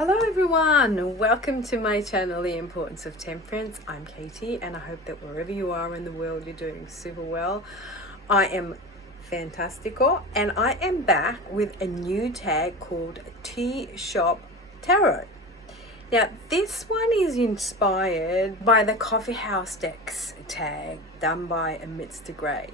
Hello everyone, welcome to my channel, The Importance of Temperance. I'm Katie and I hope that wherever you are in the world you're doing super well. I am fantastico and I am back with a new tag called Tea Shop Tarot. Now this one is inspired by the Coffee House Decks tag done by Earl Grey.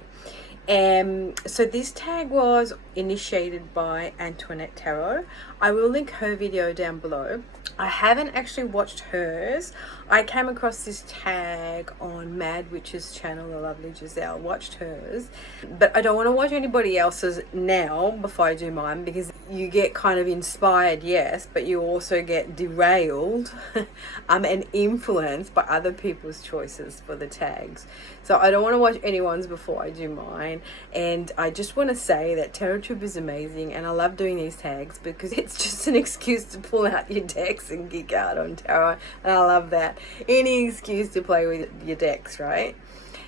So this tag was initiated by Antoinette Tarot. I will link her video down below. I haven't actually watched hers. I came across this tag on Mad Witch's channel. The lovely Giselle watched hers, but I don't want to watch anybody else's now before I do mine, because you get kind of inspired, yes, but you also get derailed and influenced by other people's choices for the tags. So I don't want to watch anyone's before I do mine. And I just want to say that TarotTube is amazing and I love doing these tags because it's just an excuse to pull out your decks and geek out on tarot, and I love that. Any excuse to play with your decks, right?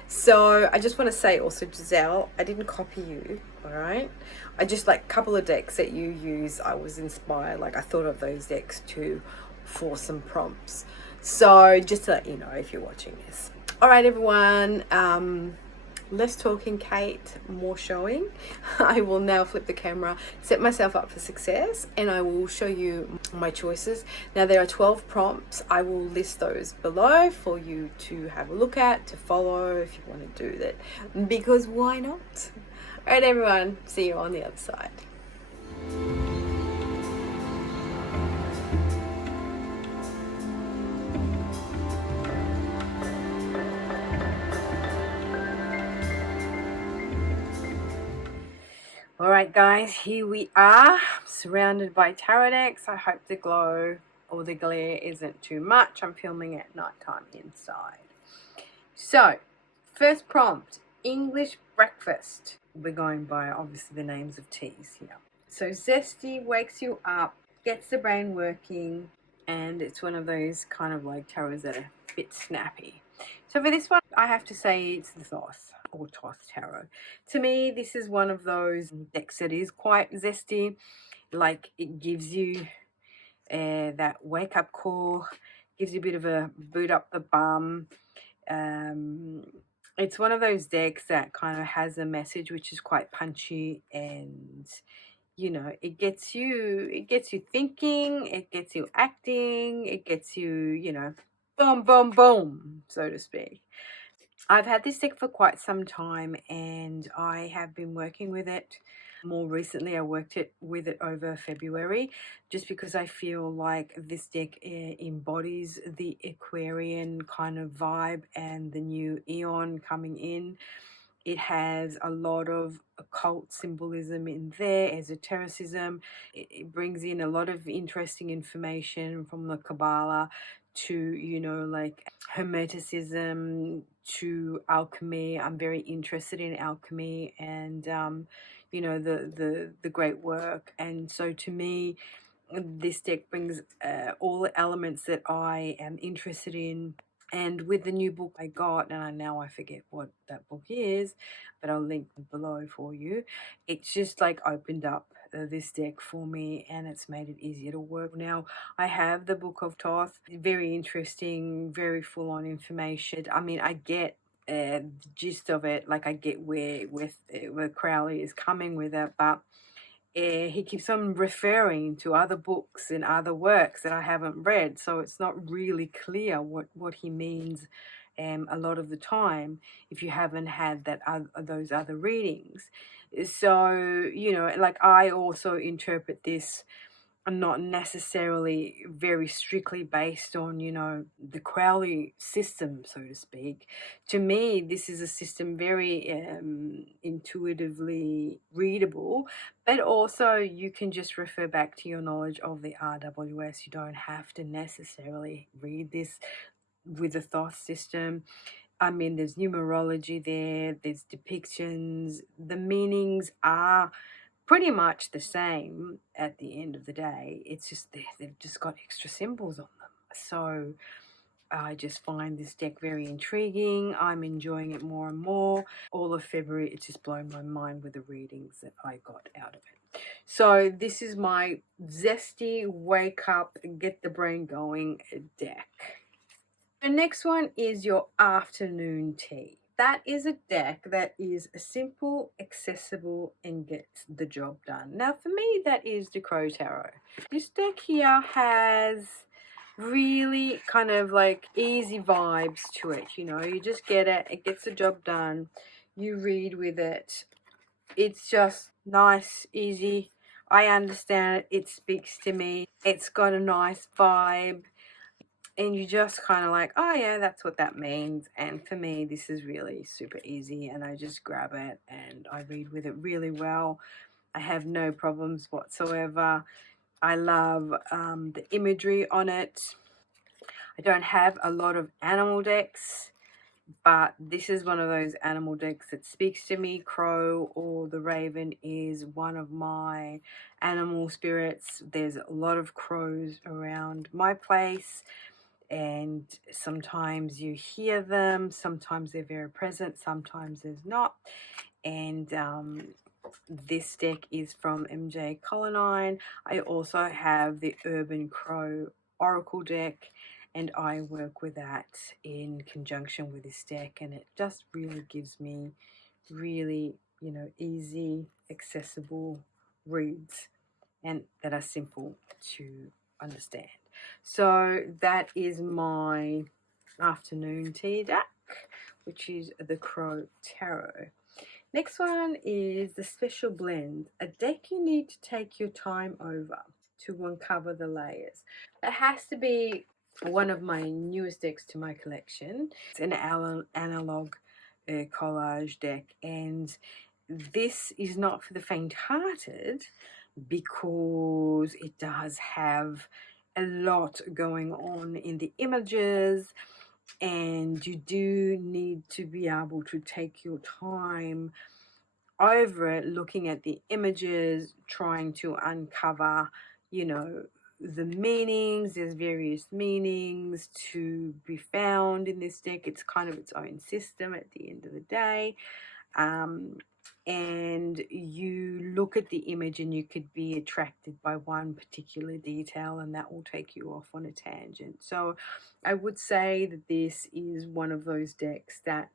So I just want to say also, Giselle, I didn't copy you, all right? I just, like, a couple of decks that you use, I was inspired, like I thought of those decks too for some prompts. So just to let you know if you're watching this. All right, everyone, less talking, Kate, more showing. I will now flip the camera, set myself up for success, and I will show you my choices. Now there are 12 prompts. I will list those below for you to have a look at, to follow if you want to do that, because why not? All right, everyone, see you on the other side. All right, guys, here we are, surrounded by tarot decks. I hope the glow or the glare isn't too much. I'm filming at nighttime inside. So, first prompt, English breakfast. We're going by, obviously, the names of teas here. So, zesty wakes you up, gets the brain working, and it's one of those kind of like tarots that are a bit snappy. So for this one, I have to say it's the Thoth or Thoth Tarot. To me, this is one of those decks that is quite zesty. Like, it gives you that wake-up call, gives you a bit of a boot up the bum. It's one of those decks that kind of has a message which is quite punchy, and you know, it gets you thinking, it gets you acting, it gets you, you know, boom, boom, boom, so to speak. I've had this deck for quite some time and I have been working with it. More recently, I worked with it over February, just because I feel like this deck embodies the Aquarian kind of vibe and the new Eon coming in. It has a lot of occult symbolism in there, esotericism. It brings in a lot of interesting information from the Kabbalah to, you know, like Hermeticism, to alchemy. I'm very interested in alchemy and, you know, the great work. And so to me, this deck brings all the elements that I am interested in. And with the new book I got, and now I forget what that book is, but I'll link below for you. It's just like opened up this deck for me, and it's made it easier to work. Now I have the Book of Thoth, very interesting, very full on information. I mean, I get the gist of it, like I get where Crowley is coming with it, but he keeps on referring to other books and other works that I haven't read, so it's not really clear what he means a lot of the time if you haven't had those other readings. So, you know, like, I also interpret this not necessarily very strictly based on, you know, the Crowley system, so to speak. To me, this is a system very intuitively readable, but also you can just refer back to your knowledge of the RWS. You don't have to necessarily read this with the Thoth system. I mean, there's numerology there, there's depictions, the meanings are pretty much the same at the end of the day. It's just they've just got extra symbols on them. So I just find this deck very intriguing. I'm enjoying it more and more. All of February, it's just blown my mind with the readings that I got out of it. So this is my zesty wake up, get the brain going deck. The next one is your afternoon tea. That is a deck that is simple, accessible, and gets the job done. Now, for me, that is the Crow Tarot. This deck here has really kind of like easy vibes to it. You know, you just get it, it gets the job done, you read with it. It's just nice, easy. I understand it, it speaks to me, it's got a nice vibe. And you just kind of like, oh yeah, that's what that means. And for me, this is really super easy, and I just grab it and I read with it really well. I have no problems whatsoever. I love the imagery on it. I don't have a lot of animal decks, but this is one of those animal decks that speaks to me. Crow or the raven is one of my animal spirits. There's a lot of crows around my place, and sometimes you hear them, sometimes they're very present, sometimes there's not. And this deck is from MJ Colonine. I also have the Urban Crow Oracle deck, and I work with that in conjunction with this deck, and it just really gives me really, you know, easy, accessible reads and that are simple to understand. So that is my afternoon tea deck, which is the Crow Tarot. Next one is the Special Blend, a deck you need to take your time over to uncover the layers. It has to be one of my newest decks to my collection. It's an analog collage deck, and this is not for the faint-hearted because it does have a lot going on in the images, and you do need to be able to take your time over it, looking at the images, trying to uncover, you know, the meanings. There's various meanings to be found in this deck. It's kind of its own system at the end of the day. And you look at the image and you could be attracted by one particular detail, and that will take you off on a tangent. So I would say that this is one of those decks that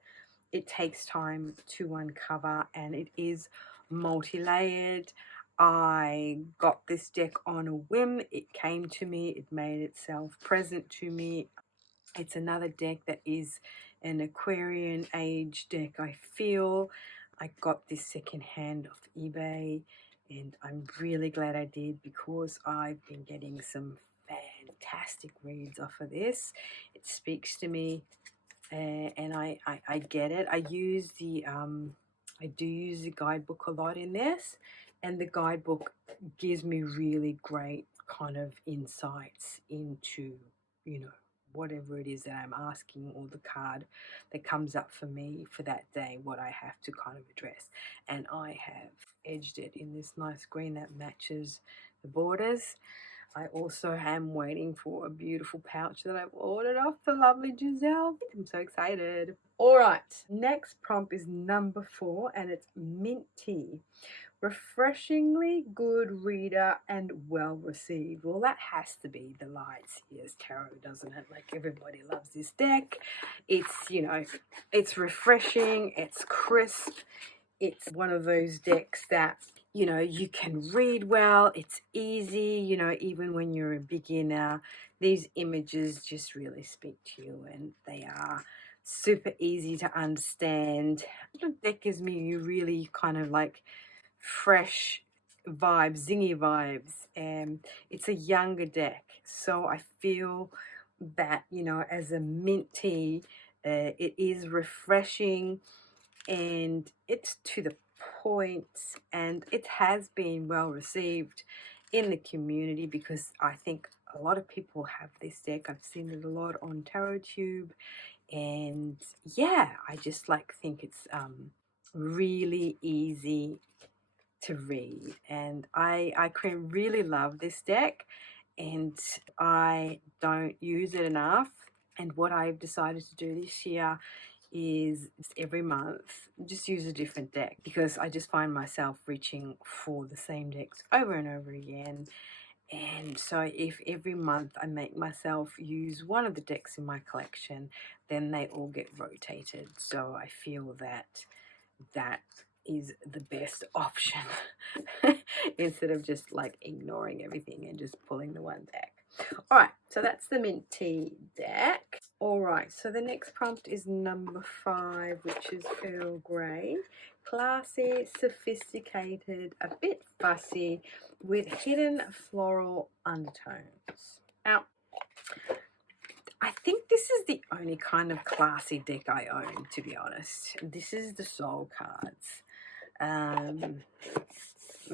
it takes time to uncover, and it is multi-layered. I got this deck on a whim. It came to me, it made itself present to me. It's another deck that is an Aquarian age deck, I feel. I got this secondhand off eBay, and I'm really glad I did because I've been getting some fantastic reads off of this. It speaks to me, and I get it. I use the I do use the guidebook a lot in this, and the guidebook gives me really great kind of insights into, you know, whatever it is that I'm asking, or the card that comes up for me for that day, what I have to kind of address. And I have edged it in this nice green that matches the borders. I also am waiting for a beautiful pouch that I've ordered off the lovely Giselle. I'm so excited. All right, next prompt is number 4, and it's mint tea. Refreshingly good reader and well received. Well, that has to be the Lights Years Tarot, doesn't it? Like, everybody loves this deck. It's, you know, it's refreshing, it's crisp. It's one of those decks that, you know, you can read well, it's easy, you know, even when you're a beginner, these images just really speak to you, and they are super easy to understand. The deck gives me you really kind of like fresh vibes, zingy vibes, and it's a younger deck, so I feel that, you know, as a mint tea, it is refreshing and it's to the point, and it has been well received in the community because I think a lot of people have this deck. I've seen it a lot on TarotTube, and yeah, I just like think it's really easy to read, and I can really love this deck, and I don't use it enough. And what I've decided to do this year is every month just use a different deck, because I just find myself reaching for the same decks over and over again. And so if every month I make myself use one of the decks in my collection, then they all get rotated. So I feel that that is the best option instead of just like ignoring everything and just pulling the one deck. All right, so that's the mint tea deck. All right, so the next prompt is number 5, which is Earl Grey. Classy, sophisticated, a bit fussy, with hidden floral undertones. Now, I think this is the only kind of classy deck I own, to be honest. This is the Soul cards.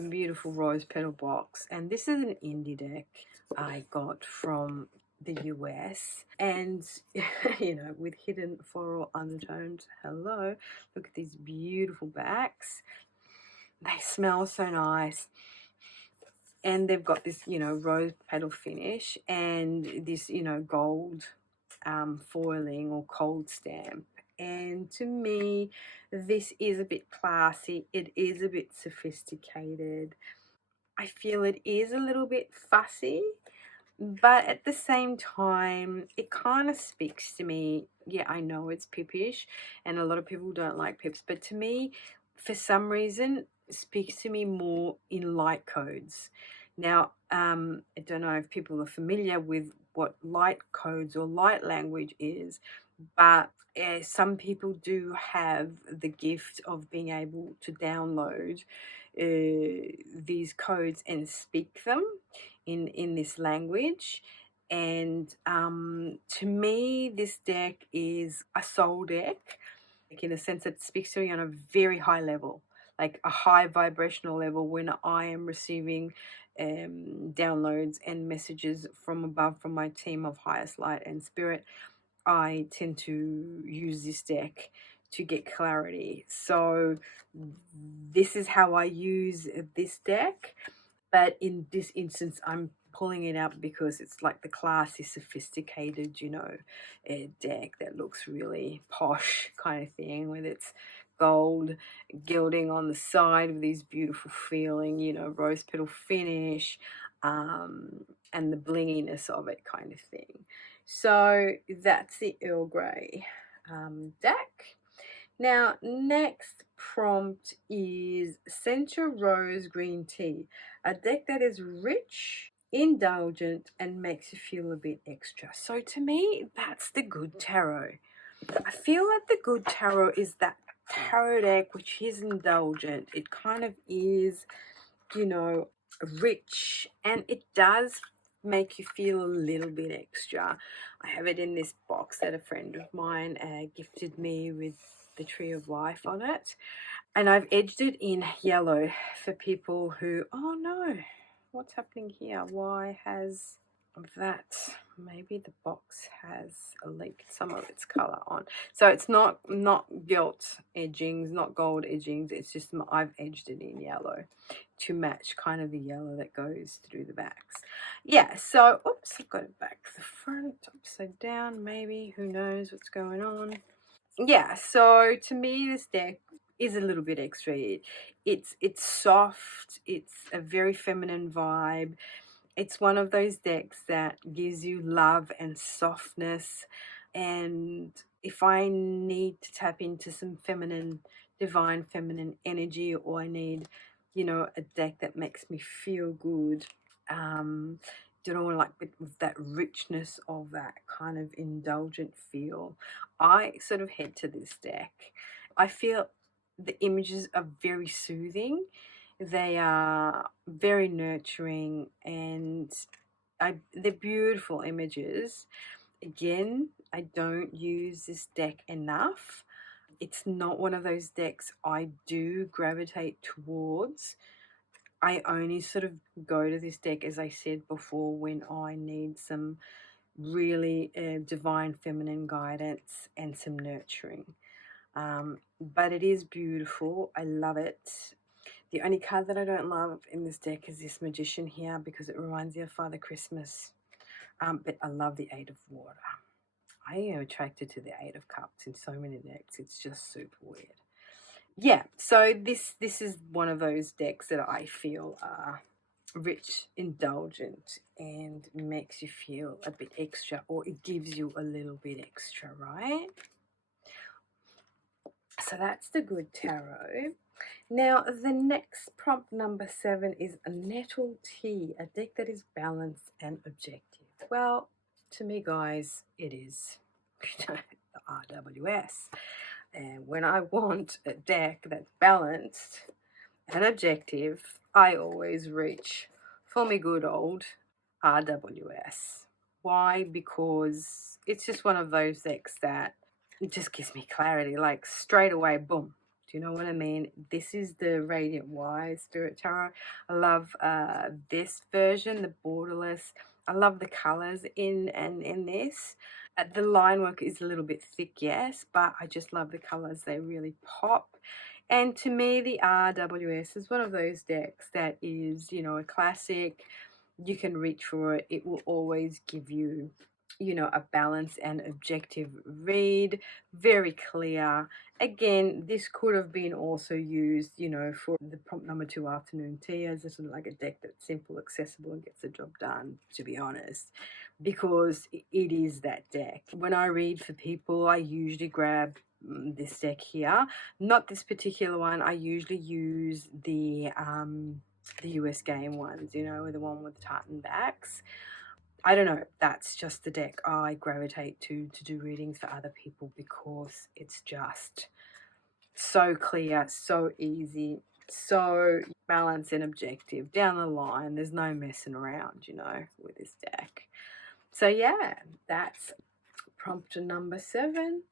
Beautiful rose petal box, and this is an indie deck I got from the US, and you know, with hidden floral undertones. Hello, look at these beautiful backs. They smell so nice, and they've got this, you know, rose petal finish and this, you know, gold foiling or cold stamp. And to me, this is a bit classy. It is a bit sophisticated. I feel it is a little bit fussy, but at the same time, it kind of speaks to me. Yeah, I know it's pippish, and a lot of people don't like pips, but to me, for some reason, it speaks to me more in light codes. Now, I don't know if people are familiar with what light codes or light language is, but some people do have the gift of being able to download these codes and speak them in this language. And to me, this deck is a soul deck, like in a sense that it speaks to me on a very high level, like a high vibrational level, when I am receiving downloads and messages from above, from my team of highest light and spirit. I tend to use this deck to get clarity. So this is how I use this deck. But in this instance, I'm pulling it up because it's like the classy, sophisticated, you know, deck that looks really posh kind of thing, with its gold gilding on the side with these beautiful feeling, you know, rose petal finish, and the blinginess of it kind of thing. So that's the Earl Grey deck. Now, next prompt is Sencha Rose Green Tea, a deck that is rich, indulgent, and makes you feel a bit extra. So to me, that's the good tarot. I feel like the good tarot is that tarot deck which is indulgent. It kind of is, you know, rich, and it does make you feel a little bit extra. I have it in this box that a friend of mine gifted me with the Tree of Life on it, and I've edged it in yellow for people who, oh no, what's happening here? Why has that, maybe the box has leaked some of its color on, so it's not gilt edgings, not gold edgings, it's just I've edged it in yellow to match kind of the yellow that goes through the backs. Yeah, so oops, I've got it back to the front upside down, maybe, who knows what's going on. Yeah, so to me this deck is a little bit extra. It's soft, it's a very feminine vibe. It's one of those decks that gives you love and softness. And if I need to tap into some feminine, divine feminine energy, or I need, you know, a deck that makes me feel good, you know, like with that richness of that kind of indulgent feel, I sort of head to this deck. I feel the images are very soothing. They are very nurturing, and they're beautiful images. Again, I don't use this deck enough. It's not one of those decks I do gravitate towards. I only sort of go to this deck, as I said before, when I need some really divine feminine guidance and some nurturing. But it is beautiful. I love it. The only card that I don't love in this deck is this Magician here, because it reminds me of Father Christmas. But I love the Eight of Water. I am attracted to the Eight of Cups in so many decks. It's just super weird. Yeah, so this is one of those decks that I feel are rich, indulgent, and makes you feel a bit extra, or it gives you a little bit extra, right? So that's the good tarot. Now, the next prompt, number 7, is a Nettle Tea, a deck that is balanced and objective. Well, to me, guys, it is the RWS. And when I want a deck that's balanced and objective, I always reach for me good old RWS. Why? Because it's just one of those decks that it just gives me clarity, like straight away, boom. Do you know what I mean? This is the Radiant Wise Spirit Tarot. I love this version, the borderless. I love the colors in this. The line work is a little bit thick, yes, but I just love the colors. They really pop. And to me, the RWS is one of those decks that is, you know, a classic. You can reach for it. It will always give you, you know, a balanced and objective read, very clear. Again, this could have been also used, you know, for the prompt number 2, afternoon tea, as a sort of like a deck that's simple, accessible, and gets the job done, to be honest, because it is that deck. When I read for people, I usually grab this deck here, not this particular one. I usually use the US game ones, you know, the one with the tartan backs. I don't know, that's just the deck I gravitate to do readings for other people, because it's just so clear, so easy, so balanced and objective down the line. There's no messing around, you know, with this deck. So yeah, that's prompt number 7,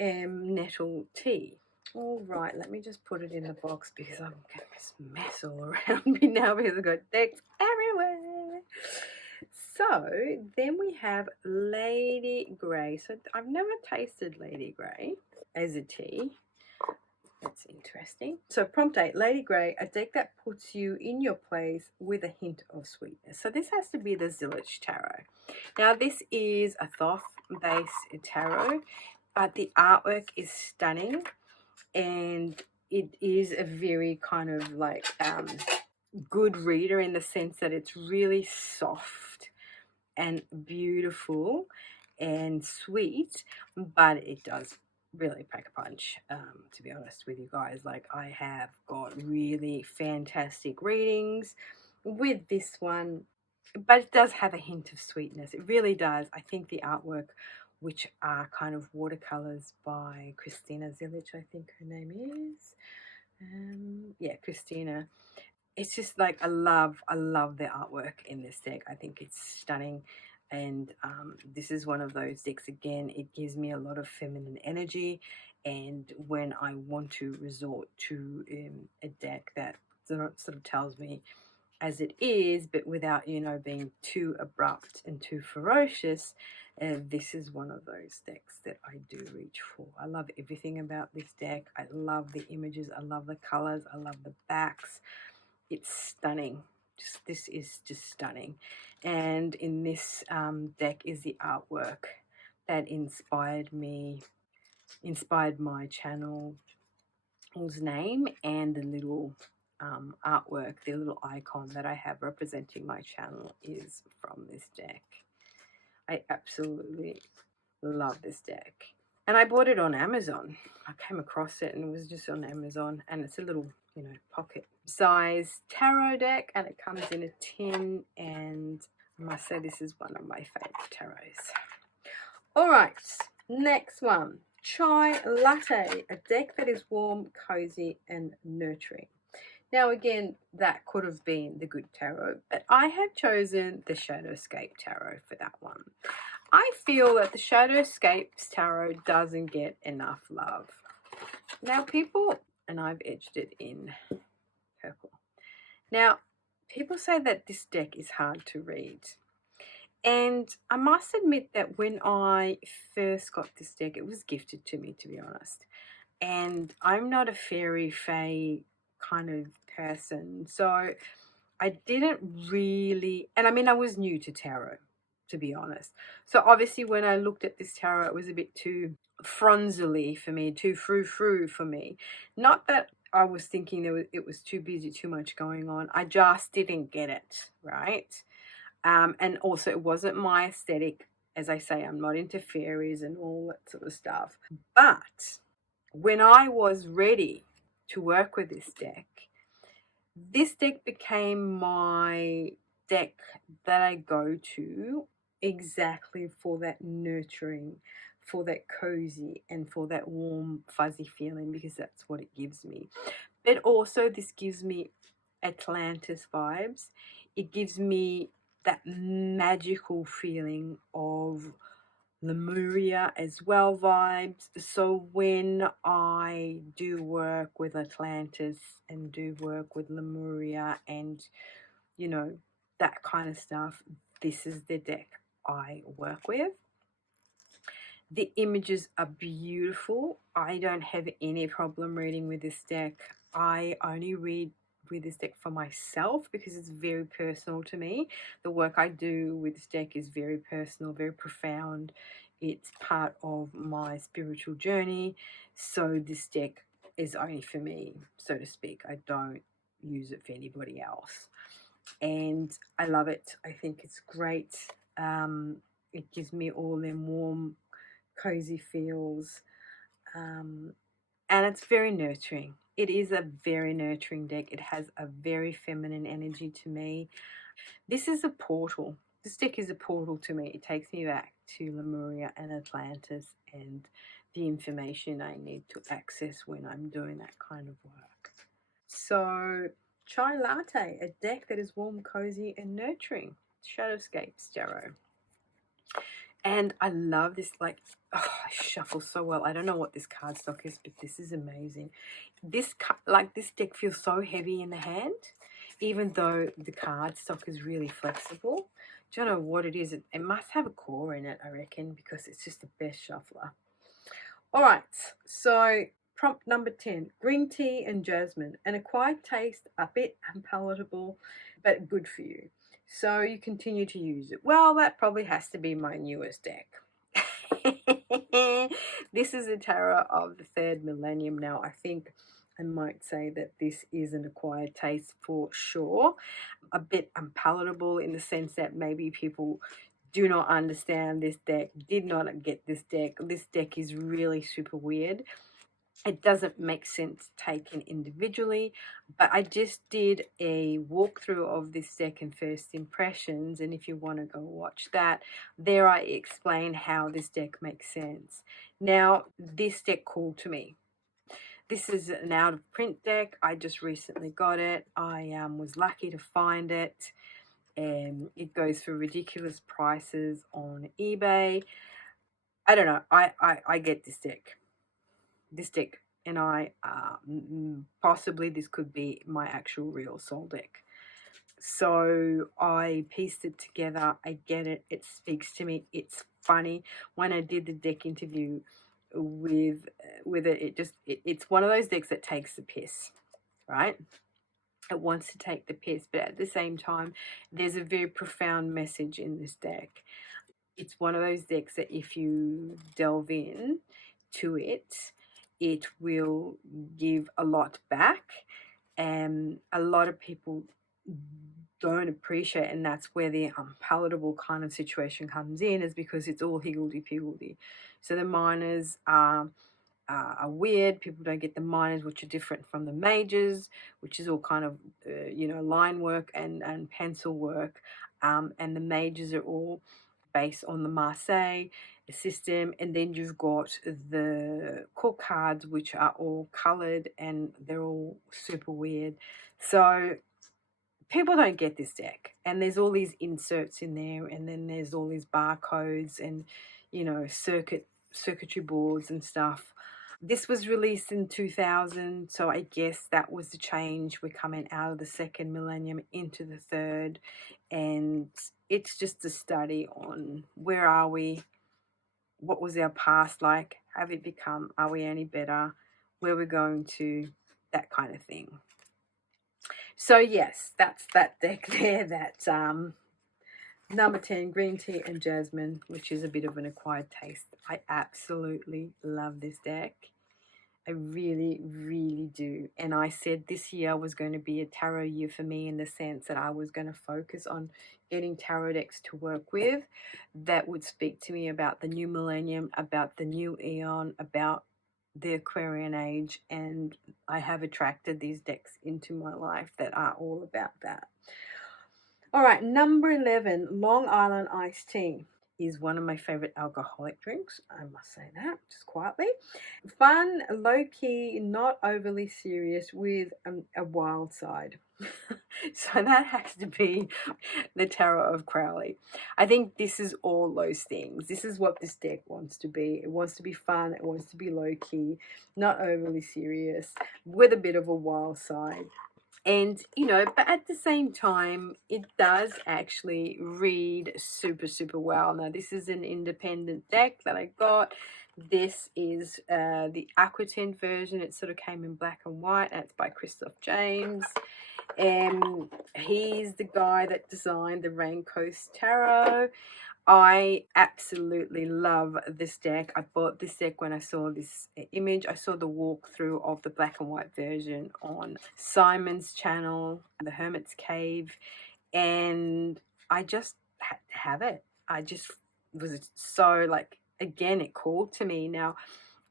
Nettle Tea. All right, let me just put it in the box because I'm getting this mess all around me now because I've got decks everywhere. So then we have Lady Grey. So I've never tasted Lady Grey as a tea. That's interesting. So prompt 8, Lady Grey, a deck that puts you in your place with a hint of sweetness. So this has to be the Zillich Tarot. Now this is a Thoth-based tarot, but the artwork is stunning, and it is a very kind of like good reader, in the sense that it's really soft and beautiful and sweet, but it does really pack a punch, to be honest with you guys. Like, I have got really fantastic readings with this one, but it does have a hint of sweetness. It really does. I think the artwork, which are kind of watercolors by Christina Zilic, I think her name is. Yeah, Christina. It's just like, I love the artwork in this deck. I think it's stunning. And this is one of those decks, again, it gives me a lot of feminine energy. And when I want to resort to a deck that sort of tells me as it is, but without, you know, being too abrupt and too ferocious, this is one of those decks that I do reach for. I love everything about this deck. I love the images. I love the colors. I love the backs. It's stunning. This is just stunning. And in this deck is the artwork that inspired my channel's name, and the little artwork, the little icon that I have representing my channel is from this deck. I absolutely love this deck. And I bought it on Amazon. I came across it and it was just on Amazon, and it's a little, you know, pocket size tarot deck, and it comes in a tin, and I must say this is one of my favorite tarots. All right, next one, Chai Latte, a deck that is warm, cozy, and nurturing. Now, again, that could have been the good tarot, but I have chosen the Shadowscape tarot for that one. I feel that the Shadowscapes tarot doesn't get enough love. Now, people, and I've edged it in purple. Now, people say that this deck is hard to read. And I must admit that when I first got this deck, it was gifted to me, to be honest. And I'm not a fairy fae kind of person, so I didn't really, and I mean, I was new to tarot. to be honest. So obviously when I looked at this tarot, it was a bit too fronzily for me, too frou-frou for me. Not that I was thinking it was too busy, too much going on. I just didn't get it, right? And also it wasn't my aesthetic. As I say, I'm not into fairies and all that sort of stuff. But when I was ready to work with this deck became my deck that I go to exactly for that nurturing, for that cozy, and for that warm, fuzzy feeling, because that's what it gives me. But also, this gives me Atlantis vibes. It gives me that magical feeling of Lemuria as well vibes. So when I do work with Atlantis and do work with Lemuria and, you know, that kind of stuff, this is the deck I work with. The images are beautiful. I don't have any problem reading with this deck. I only read with this deck for myself because it's very personal to me. The work I do with this deck is very personal, very profound. It's part of my spiritual journey. So this deck is only for me, so to speak. I don't use it for anybody else. And I love it. I think it's great. It gives me all them warm, cozy feels, and it's very nurturing. It is a very nurturing deck. It has a very feminine energy to me. This is a portal. This deck is a portal to me. It takes me back to Lemuria and Atlantis and the information I need to access when I'm doing that kind of work. So Chai Latte, a deck that is warm, cozy, and nurturing. Shadowscapes Tarot. And I love this, like, oh, I shuffle so well. I don't know what this cardstock is, but this is amazing. This deck feels so heavy in the hand, even though the cardstock is really flexible. Don't know what it is. It must have a core in it, I reckon, because it's just the best shuffler. All right, so prompt number 10, green tea and jasmine. An acquired taste, a bit unpalatable, but good for you. So you continue to use it. Well, that probably has to be my newest deck. This is a tarot of the 3rd millennium now. I think I might say that this is an acquired taste for sure. A bit unpalatable in the sense that maybe people do not understand this deck, did not get this deck. This deck is really super weird. It doesn't make sense taken individually, but I just did a walkthrough of this deck and first impressions, and if you want to go watch that, there I explain how this deck makes sense. Now, this deck called to me. This is an out of print deck. I just recently got it. I was lucky to find it. It goes for ridiculous prices on eBay. I don't know. I get this deck. And I possibly this could be my actual real soul deck. So I pieced it together. I get it. It speaks to me. It's funny. When I did the deck interview with it's one of those decks that takes the piss, right? It wants to take the piss, but at the same time, there's a very profound message in this deck. It's one of those decks that if you delve in to it, it will give a lot back, and a lot of people don't appreciate, and that's where the unpalatable kind of situation comes in, is because it's all higgledy-piggledy. So the minors are weird. People don't get the minors, which are different from the majors, which is all kind of line work and pencil work, and the majors are all based on the Marseille system, and then you've got the core cards, which are all colored and they're all super weird. So people don't get this deck, and there's all these inserts in there, and then there's all these barcodes and circuitry boards and stuff. This was released in 2000, so I guess that was the change. We're coming out of the 2nd millennium into the 3rd, and it's just a study on where are we, what was our past like, have it become, are we any better, where we're going to, that kind of thing. So yes, that's that deck there that Number 10, green tea and jasmine, which is a bit of an acquired taste. I absolutely love this deck. I really, really do. And I said this year was going to be a tarot year for me, in the sense that I was going to focus on getting tarot decks to work with that would speak to me about the new millennium, about the new eon, about the Aquarian age. And I have attracted these decks into my life that are all about that. All right, number 11, Long Island iced tea is one of my favorite alcoholic drinks. I must say that just quietly. Fun, low key, not overly serious, with a wild side. So that has to be the Tarot of Crowley. I think this is all those things. This is what this deck wants to be. It wants to be fun. It wants to be low key, not overly serious, with a bit of a wild side. And, you know, but at the same time, it does actually read super, super well. Now, this is an independent deck that I got. This is the aquatint version. It sort of came in black and white, and it's by Christoph James. And he's the guy that designed the Rain Coast Tarot. I absolutely love this deck. I bought this deck when I saw this image. I saw the walkthrough of the black and white version on Simon's channel, The Hermit's Cave, and I just had to have it. I just was so, like, again, it called to me. Now,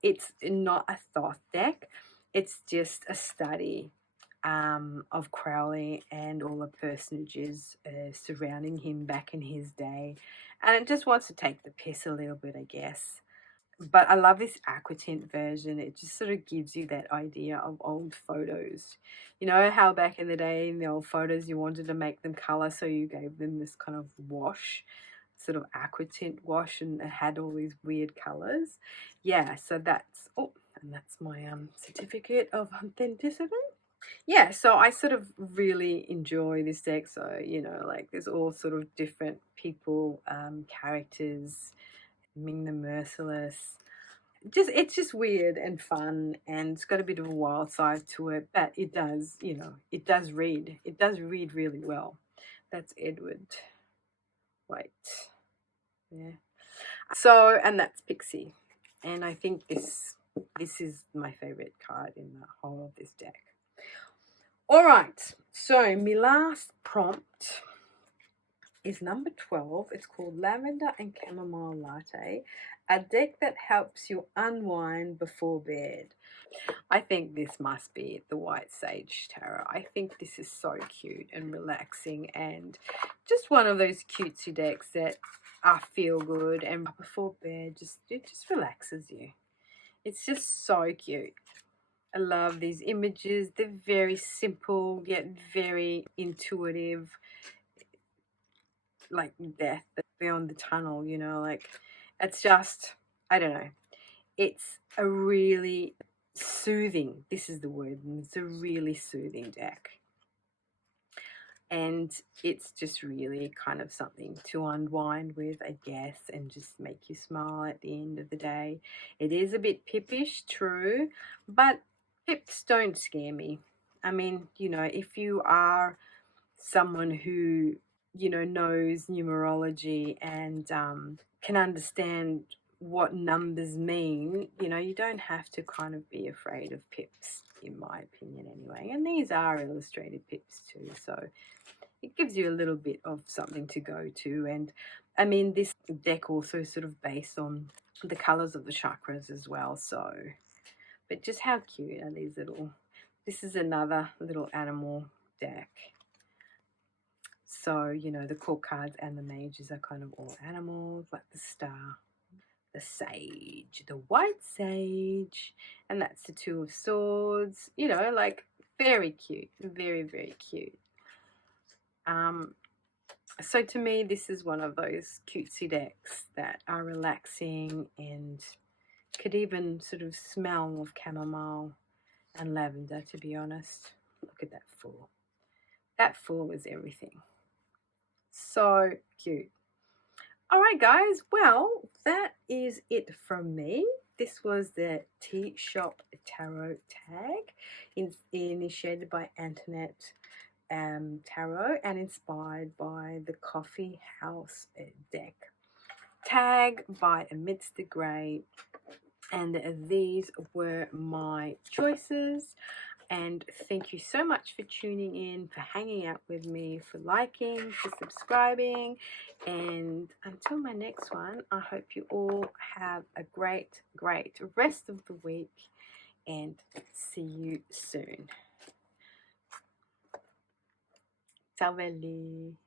it's not a Thoth deck. It's just a study of Crowley and all the personages surrounding him back in his day. And it just wants to take the piss a little bit, I guess. But I love this aquatint version. It just sort of gives you that idea of old photos. You know how back in the day, in the old photos, you wanted to make them colour, so you gave them this kind of wash, sort of aquatint wash, and it had all these weird colours. Yeah, so that's, oh, and that's my certificate of authenticity. Yeah, so I sort of really enjoy this deck. So, you know, like, there's all sort of different people, characters, Ming the Merciless. It's just weird and fun, and it's got a bit of a wild side to it, but it does, you know, it does read. It does read really well. That's Edward White. Yeah. So, and that's Pixie. And I think this is my favorite card in the whole of this deck. All right, so my last prompt is number 12. It's called Lavender and Chamomile Latte, a deck that helps you unwind before bed. I think this must be the White Sage Tarot. I think this is so cute and relaxing, and just one of those cutesy decks that feel good, and before bed, it just relaxes you. It's just so cute. I love these images. They're very simple yet very intuitive. Like death beyond the tunnel, you know, like, it's just, I don't know. It's a really soothing, this is the word, it's a really soothing deck. And it's just really kind of something to unwind with, I guess, and just make you smile at the end of the day. It is a bit pippish, true, but pips don't scare me. I mean, you know, if you are someone who, you know, knows numerology and can understand what numbers mean, you know, you don't have to kind of be afraid of pips, in my opinion, anyway. And these are illustrated pips too, so it gives you a little bit of something to go to. And I mean, this deck also sort of based on the colors of the chakras as well. So, but just how cute are these little, this is another little animal deck. So, you know, the court cards and the mages are kind of all animals, like the star, the sage, the white sage, and that's the Two of Swords. You know, like, very cute, very, very cute. So to me, this is one of those cutesy decks that are relaxing and could even sort of smell of chamomile and lavender, to be honest. Look at that fool. That fool is everything. So cute. All right, guys. Well, that is it from me. This was the Tea Shop Tarot tag initiated by Antoinette tarot and inspired by the Coffee House deck. Tag by Amidst the Grey, and these were my choices. And thank you so much for tuning in, for hanging out with me, for liking, for subscribing. And until my next one, I hope you all have a great, great rest of the week, and see you soon. Ciao belli.